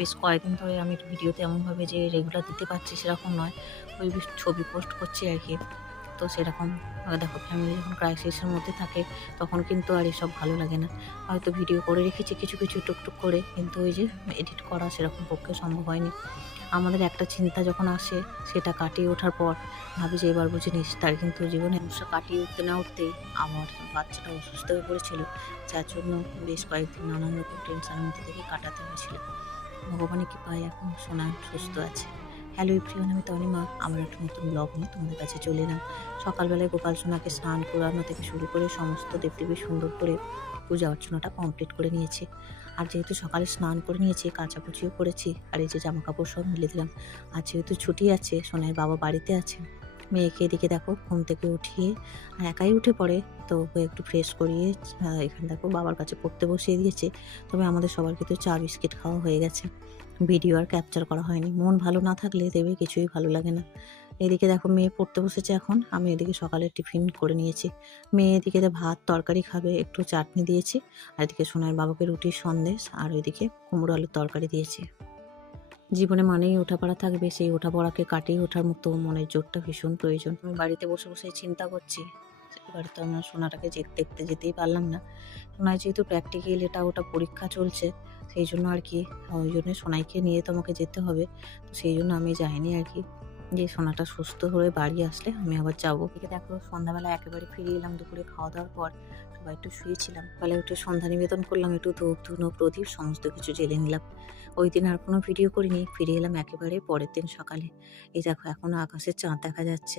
বেশ কয়েকদিন ধরে আমি ভিডিওতে এমনভাবে যে রেগুলার দিতে পারছি সেরকম নয়, ওই ছবি পোস্ট করছি আর কি। তো সেরকম দেখো ফ্যামিলি যখন ক্রাইসিসের মধ্যে থাকে তখন কিন্তু আর এসব ভালো লাগে না। হয়তো ভিডিও করে রেখেছি কিছু কিছু টুকটুক করে, কিন্তু ওই যে এডিট করা সেরকম পক্ষে সম্ভব হয়নি। আমাদের একটা চিন্তা যখন আসে সেটা কাটিয়ে ওঠার পর ভাবি যে এবার বুঝে নিস, তার কিন্তু জীবনে সমস্যা কাটিয়ে উঠতে না উঠতেই আমার বাচ্চাটা অসুস্থ হয়ে পড়েছিল, যার জন্য বেশ কয়েকদিন নানান রকম টেনশনের মধ্যে থেকে কাটাতে হয়েছিল। ভগবানের কৃপায় এখন সোনা সুস্থ আছে। হ্যালো এভরিওয়ান, আমি তনিমা। আমার একটা নতুন ব্লগ নিয়ে তোমাদের কাছে চলে এলাম। সকালবেলায় গোপাল সোনাকে স্নান করানো থেকে শুরু করে সমস্ত দেবদেবী সুন্দর করে পূজা অর্চনাটা কমপ্লিট করে নিয়েছি। আর যেহেতু সকালে স্নান করে নিয়েছি, কাচাকুচিও করেছি, আর এই যে জামা কাপড় সব মেলে দিলাম। আর যেহেতু ছুটি আছে, সোনার বাবা বাড়িতে আছে, মেয়েকে এদিকে দেখো ঘুম থেকে উঠিয়ে একাই উঠে পড়ে, তো ওকে একটু ফ্রেশ করিয়ে এখানে দেখো বাবার কাছে পড়তে বসিয়ে দিয়েছে। তবে আমাদের সবার কিন্তু চা বিস্কিট খাওয়া হয়ে গেছে, ভিডিও আর ক্যাপচার করা হয়নি। মন ভালো না থাকলে দেবে কিছুই ভালো লাগে না। এদিকে দেখো মেয়ে পড়তে বসেছে এখন, আমি এদিকে সকালে টিফিন করে নিয়েছি। মেয়ে এদিকে ভাত তরকারি খাবে, একটু চাটনি দিয়েছি। আর এদিকে সোনার বাবাকে রুটির সন্দেশ আর ওইদিকে কুমড়ো আলুর তরকারি দিয়েছি। জীবনে মানেই ওঠাপড়া থাকবে, সেই ওঠাপড়াকে কাটিয়ে ওঠার মতো মনের জোরটা ভীষণ প্রয়োজন। আমি বাড়িতে বসে বসে চিন্তা করছি, এবার তো আমরা সোনাটাকে দেখতে যেতেই পারলাম না। সোনায় যেহেতু প্র্যাকটিক্যাল এটা ওটা পরীক্ষা চলছে, সেই জন্য আর কি ওই জন্য সোনাইকে নিয়ে তো আমাকে যেতে হবে। তো সেই জন্য আমি যাইনি আর কি, যে সোনাটা সুস্থ হয়ে বাড়ি আসলে আমি আবার যাবো। এদিকে দেখো সন্ধ্যাবেলা একেবারে ফিরে এলাম দুপুরে খাওয়া দাওয়ার পর। সবাই একটু শুয়েছিলাম, বেলায় উঠে সন্ধ্যা নিবেদন করলাম, একটু ধূপ ধুনো প্রদীপ সমস্ত কিছু জ্বেলে নিলাম। ওই দিন আর কোনো ভিডিও করিনি, ফিরে এলাম একেবারে পরের দিন সকালে। এই দেখো এখনো আকাশে চাঁদ দেখা যাচ্ছে,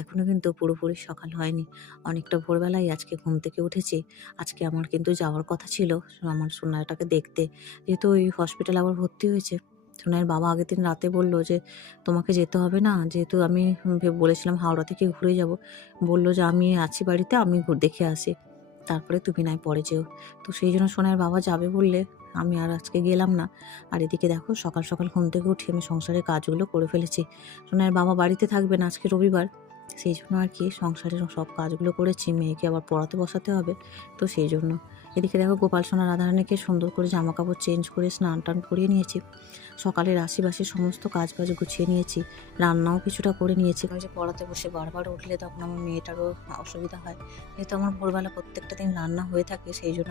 এখনো কিন্তু পুরোপুরি সকাল হয়নি। অনেকটা ভোরবেলায় আজকে ঘুম থেকে উঠেছি। আজকে আমার কিন্তু যাওয়ার কথা ছিল আমার সোনাটাকে দেখতে, যেহেতু ওই হসপিটালে আবার ভর্তি হয়েছে। সোনাইয়ের বাবা আগের দিন রাতে বলল যে তোমাকে যেতে হবে না, যেহেতু আমি বলেছিলাম হাওড়া থেকে ঘুরে যাব। বলল যে আমি আছি বাড়িতে, আমি দেখে আসি, তারপরে তুমি নয় পরে যেও। তো সেই জন্য সোনাইয়ের বাবা যাবে বললে আমি আর আজকে গেলাম না। আর এদিকে দেখো সকাল সকাল ঘুম থেকে উঠে আমি সংসারের কাজগুলো করে ফেলেছি। সোনাইয়ের বাবা বাড়িতে থাকবে না, আজকে রবিবার, সেই জন্য আর কি সংসারের সব কাজগুলো করেছি। মেয়েকে আবার পড়াতে বসাতে হবে, তো সেই জন্য। এদিকে দেখো গোপাল সোনা রাধারানীকে সুন্দর করে জামা কাপড় চেঞ্জ করে স্নান টান করিয়ে নিয়েছি। সকালের আশিবাসি সমস্ত কাজ বাজ গুছিয়ে নিয়েছি, রান্নাও কিছুটা করে নিয়েছি। ওই যে পড়াতে বসে বারবার উঠলে তখন আমার মেয়েটারও অসুবিধা হয়, যেহেতু আমার ভোরবেলা প্রত্যেকটা দিন রান্না হয়ে থাকে, সেই জন্য